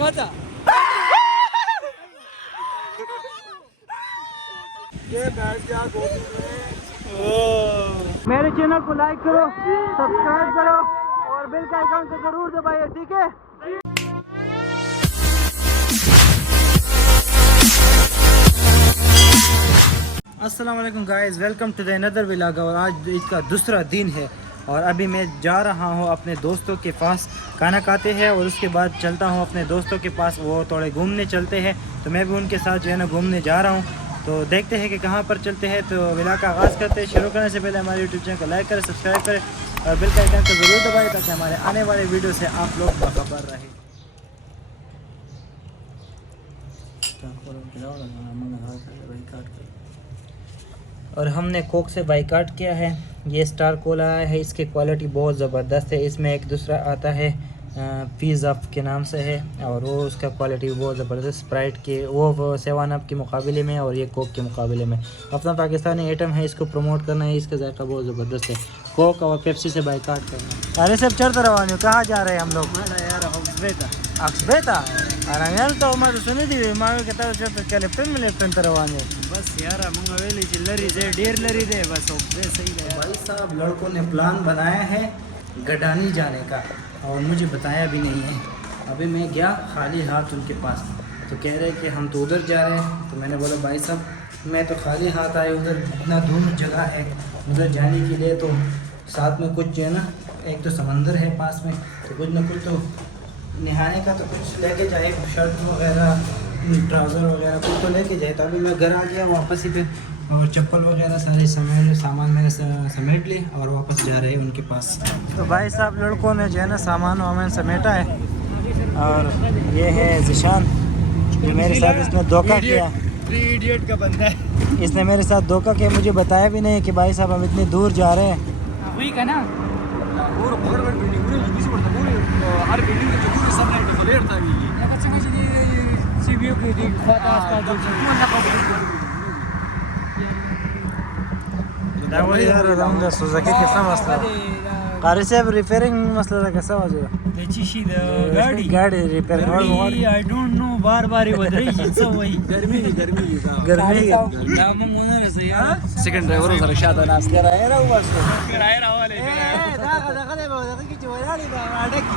ये बैठ जा गोदी में। मेरे चैनल को लाइक करो, सब्सक्राइब करो और बेल का आइकन को जरूर दबाइए, ठीक है। अस्सलाम वालेकुम guys, welcome to the another vlog. और आज इसका दूसरा दिन है और अभी मैं जा रहा हूँ अपने दोस्तों के पास। खाना खाते हैं और उसके बाद चलता हूँ अपने दोस्तों के पास। वो थोड़े घूमने चलते हैं तो मैं भी उनके साथ जो है ना घूमने जा रहा हूँ। तो देखते हैं कि कहाँ पर चलते हैं। तो व्लॉग का आगाज़ करते हैं। शुरू करने से पहले हमारे यूट्यूब चैनल को लाइक करें, सब्सक्राइब करें और बेल का आइकन को ज़रूर दबाएं ताकि हमारे आने वाले वीडियो से आप लोग बाखबर रहें। और हमने कोक से बाइकाट किया है। ये स्टार कोला है, इसकी क्वालिटी बहुत ज़बरदस्त है। इसमें एक दूसरा आता है पीज़ अप के नाम से है और वो उसका क्वालिटी बहुत ज़बरदस्त स्प्राइट के वो 7 अप के मुकाबले में और ये कोक के मुकाबले में अपना पाकिस्तानी आइटम है। इसको प्रमोट करना है, इसका जायका बहुत ज़बरदस्त है। कोक और पेप्सी से बाइकाट करना। अरे सब चढ़ते रवानी हो, कहाँ जा रहे हैं हम लोग? अक्सबेता यार तो मैं सुनी थी मांग के लेफ्टन में लेफ्टन तरवानी बस यार मंगवेली लरी दे डेर लरी दे बस सही है। भाई साहब लड़कों ने प्लान बनाया है गडानी जाने का और मुझे बताया भी नहीं है। अभी मैं गया खाली हाथ उनके पास तो कह रहे कि हम तो उधर जा रहे हैं। तो मैंने बोला भाई साहब मैं तो खाली हाथ आए, उधर इतना दूर जगह है उधर जाने के लिए, तो साथ में कुछ जो है ना, एक तो समंदर है पास में, तो कुछ ना कुछ तो नहाने का तो कुछ लेके जाए, शर्ट वगैरह ट्राउज़र वगैरह कुछ तो लेके जाए। तो अभी मैं घर आ गया वापस ही पे और चप्पल वगैरह सारे सामान मैंने समेट ली और वापस जा रहे हैं उनके पास। तो भाई साहब लड़कों ने जो है ना सामान वामान समेटा है और ये है ज़िशान जो मेरे साथ इसने धोखा किया। इडियट का बंदा है। इसने मेरे साथ धोखा किया, मुझे बताया भी नहीं कि भाई साहब हम इतनी दूर जा रहे हैं। वही का ना हर बिल्डिंग के पूरे सनलाइट को लेयर था ये सीबीओ की दी खाता आस्ता दावरी यार राउंड सुजुकी कैसा मसला गाड़ी से रिपेयरिंग मसला था, कैसा हो जाएगा? त्याची शी गाडी रिपेयर आई डोंट नो बार ही बदल सवय गर्मी ना मग होणार आहे यार। सेकंड ड्रायव्हर जरा शादा नाच कराया रहा हुआ उसको करायला वाले दाखा दे बाबा की जोराली अडकी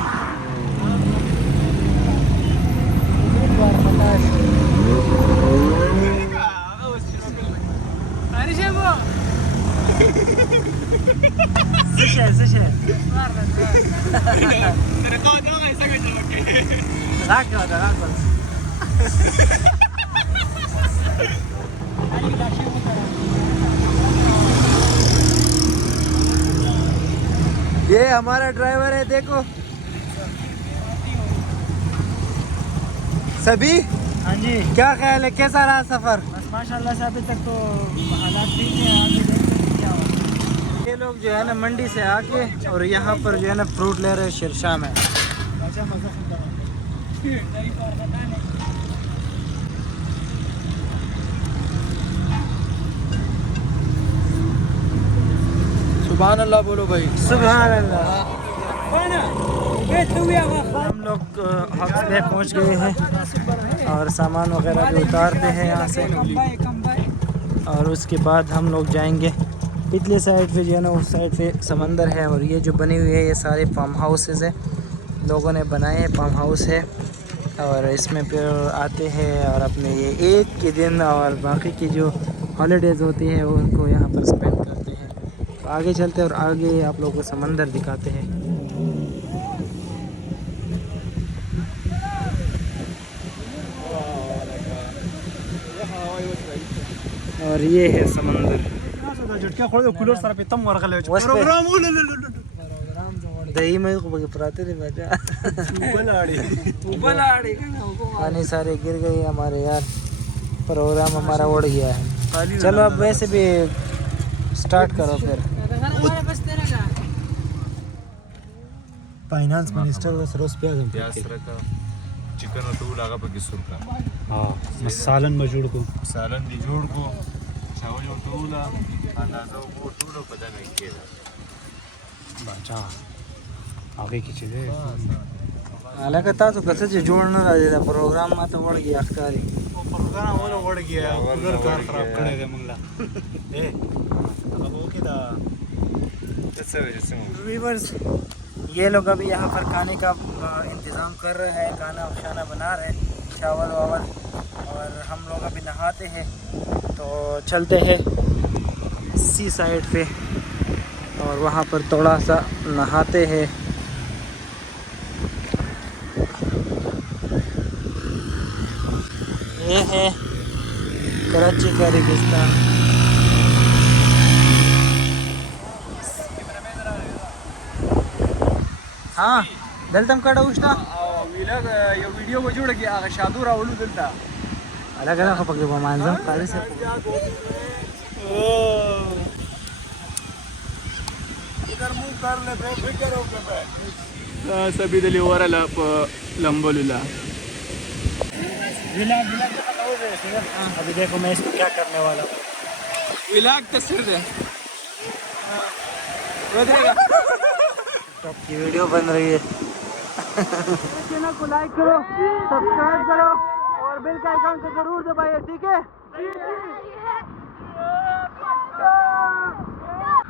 अरे शेबो Sıçır. ये हमारा ड्राइवर है, देखो सभी। हाँ जी, क्या ख्याल है, कैसा रहा सफर? बस माशाल्लाह से अभी तक तो हालात ठीक है। आगे क्या होगा। ये लोग जो है ना मंडी से आके और यहाँ पर जो है ना फ्रूट ले रहे हैं शिरशाह में। सुभान अल्लाह बोलो भाई, सुभान अल्लाह। हम लोग हब्स पे पहुँच गए हैं और सामान वगैरह भी उतारते हैं यहाँ से और उसके बाद हम लोग जाएंगे पिछले साइड पे जो है ना, उस साइड पे समंदर है और ये जो बनी हुई है ये सारे फार्म हाउसेस है, लोगों ने बनाए हैं, फार्म हाउस है और इसमें फिर आते हैं और अपने ये एक के दिन और बाकी की जो हॉलीडेज़ होती है वो उनको यहाँ पर स्पेंड करते हैं। तो आगे चलते हैं और आगे आप लोगों को समंदर दिखाते हैं। और ये है समंदर। दही में पराते थे बचा पानी सारे गिर गए हमारे यार, प्रोग्राम हमारा उड़ गया है। चलो अब वैसे भी स्टार्ट करो फिर। फाइनेंस मिनिस्टर का सरोस प्याज चिकन तो लगा पर किस का हाँ सालन मजूड़ को सालन दी जोड़ को चावल जो टूला अंदाजा वो टूलो पता नहीं क्या बचा आगे की चीज़ें हालांकि तातो कसं जे जोडणं राहिलेला प्रोग्राम आता वळ गया अखकारी प्रोग्राम वाला वड़ गया कूलर कार खराब करे दे मंगला ए अब ओके दा व्यूअर्स ये लोग अभी यहाँ पर खाने का इंतज़ाम कर रहे हैं, खाना शाना बना रहे हैं, चावल वावल, और हम लोग अभी नहाते हैं तो चलते हैं सी साइड पे और वहाँ पर थोड़ा सा नहाते हैं। ये है कराची का रेगिस्तान। हाँ दलतम काढा उष्टा विलग यो व्हिडिओ बजूड की शादू रावलू दलता अलग अलग हो पके मांझम काले से इधर मुंह कर ले बेफिक्र होके बैठ सभी दली वरला लंबलूला अभी देखो मैं इसको क्या करने वाला हूँ। विलाग तस्वीर दे टॉप की वीडियो बन रही है। चैनल को लाइक करो, सब्सक्राइब करो और बेल का आइकन को जरूर दबाइए, ठीक है।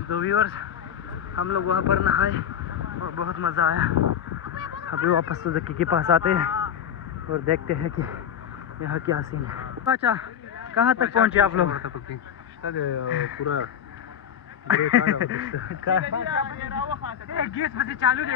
तो व्यूअर्स हम लोग वहाँ पर नहाए और बहुत मज़ा आया। अभी वापस तो जक्की के पास आते हैं और देखते हैं कि यहाँ क्या सीन है। अच्छा कहाँ तक पहुँचे आप लोग? पूरा गैस बस चालू दे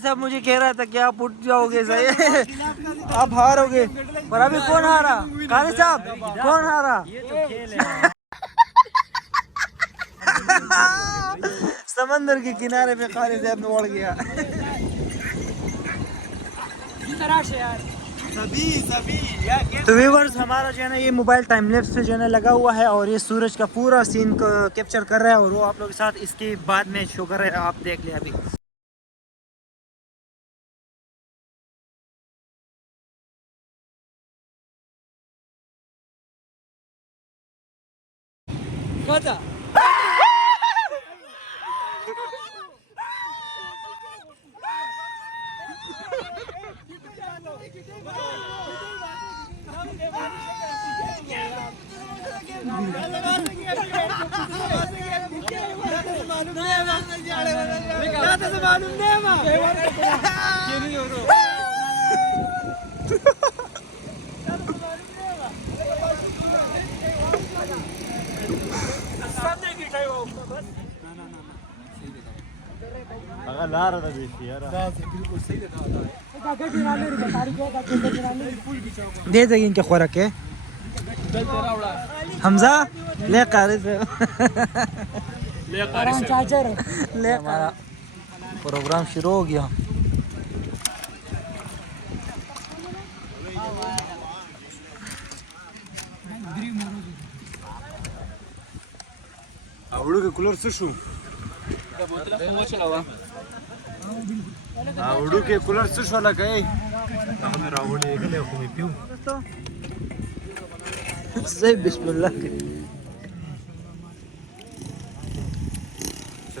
सब मुझे कह रहा था कि आप उठ जाओगे सही आप हारोगे, पर अभी कौन हारा? कारी साहब कौन हारा? समंदर के किनारे पे कारी साहब ने उड़ गया। तो व्यूअर्स हमारा जो है ना ये मोबाइल टाइम लैप्स पे जो है ना लगा हुआ है और ये सूरज का पूरा सीन को कैप्चर कर रहा है और वो आप लोगों के साथ इसके बाद में शो कर रहा है। आप देख लिया अभी। दे देंगे इनके खुराक है हमजा ले कारी से ले हमारा प्रोग्राम शुरू हो गया। आवडू के कूलर से शू आवडू के कूलर से शू वाला कहे हमने रावण एक ले को पियो सही बिस्मिल्लाह के से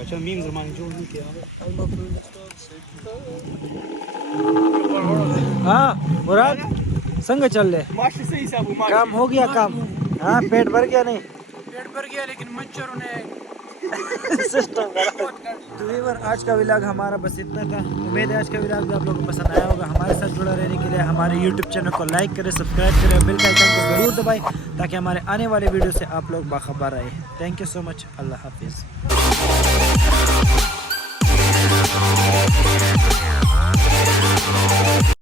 अच्छा मीम जमान जोड़ नहीं किया हाँ मुराद संग चल ले माशी सही साहब काम हो गया काम। हाँ पेट भर गया नहीं पेट भर गया लेकिन मच्छरों ने सिस्टम तो व्यूअर आज का व्लॉग हमारा बस इतना था। उम्मीद है आज का व्लॉग भी आप लोगों को पसंद आया होगा। हमारे साथ जुड़ा रहने के लिए हमारे YouTube चैनल को लाइक करें, सब्सक्राइब करें, बेल का आइकन को जरूर दबाएं ताकि हमारे आने वाले वीडियो से आप लोग बाखबर रहे। Thank you so much. अल्लाह हाफिज़।